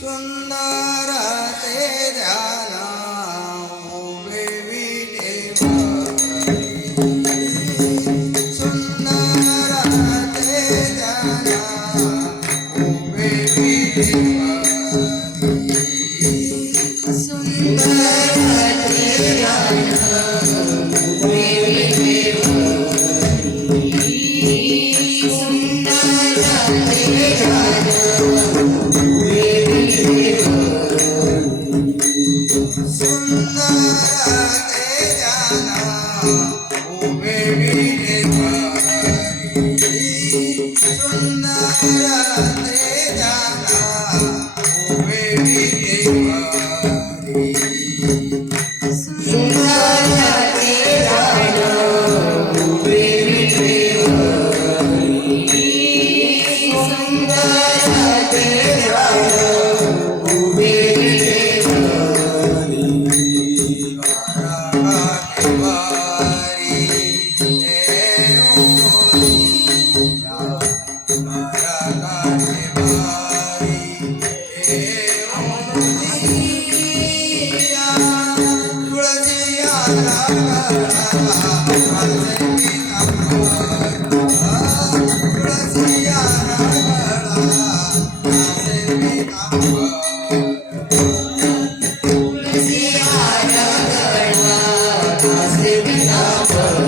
算了 Senhor.